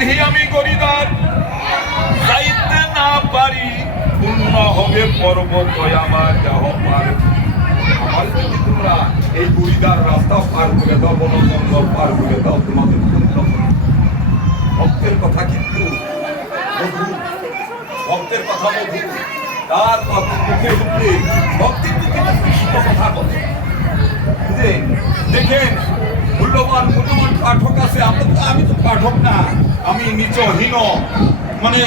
বান্ধি আমি গরিদার। যাইতে না পারি, পূর্ণ হবে পর্বত আমার যাহ পার। আমার যদি তোমরা এই গরিদার রাস্তা পার করে দাও, বনজঙ্গল পার করে দাও, তোমাদের ভক্তের কথা কিন্তু ভক্তের কথা মধুর তার মুখে উঠলে ভক্তির মুখে কৃষ্ণ কথা বলে। দেখেন, মূল্যবান মূল্যবান পাঠক আছে তো আমি তো পাঠক না। আমি নিচহীন মানে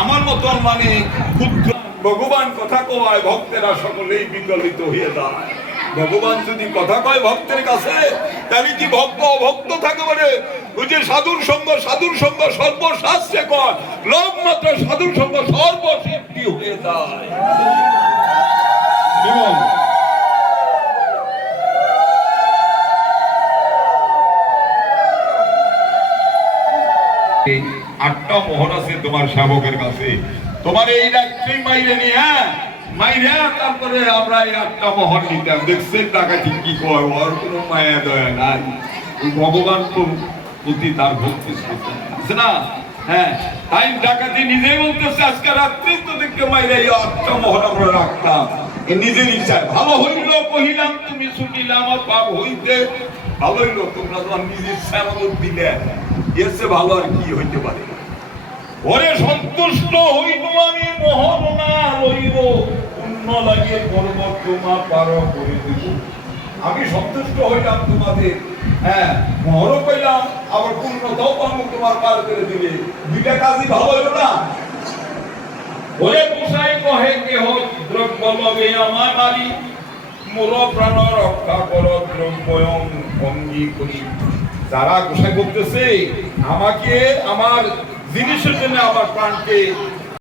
আমার মতন মানে ক্ষুদ্র। ভগবান কথা কয়, ভক্তেরা সকলেই বিকলিত হয়ে যায়। ভগবান যদি কথা কয় ভক্তের কাছে, তাহলে কি ভক্ত অভক্ত থাকে বলে ওই যে সাধুর সঙ্গ সাধুর সঙ্গ সর্বশাস্ত্রে কয়, লোক মাত্র সাধুর সঙ্গ সর্বসিদ্ধি হয়ে যায়। এই আটটা মোহর আছে তোমার শাবকের কাছে। তোমার এই রাত্রি মাইরে নি হ্যাঁ? মাইরে, তারপরে আমরা এই আটটা মোহর নিতাম। দেখছেন ডাকাতি কি কয়? ওর কোনো মায়া দয়া নাই। ভগবান প্রতি তার ভক্তি আছে না? হ্যাঁ নিজের ইচ্ছায়। ভালো হইল, কহিলাম, তুমি শুনিলে আমার পাপ হইতে। ভালো হইল, তোমরা তো নিজের ইচ্ছা দিলে। এর চেয়ে ভালো আর কি হইতে পারে? ওরে সন্তুষ্ট হইব আমি মোহন না লইব। পুণ্য লাগিয়ে পর্বত তোমা পার করে দিব। আমি সন্তুষ্ট হইলাম তোমাদের। হ্যাঁ মোহরও পাইলাম আবার পূর্ণতাও পাবো তোমার পার করে দিলে। দুইটা কাজই ভালো হইল না? ওরে গোসাই কহে কেহ দ্রব্য লবে আমার নারী? মোর প্রাণ রক্ষা কর দ্রব্যয়ং ভঙ্গি করি যারা গোসাই করতেছে, আমাকে, আমার জিনিসের জন্য আমার প্রাণকে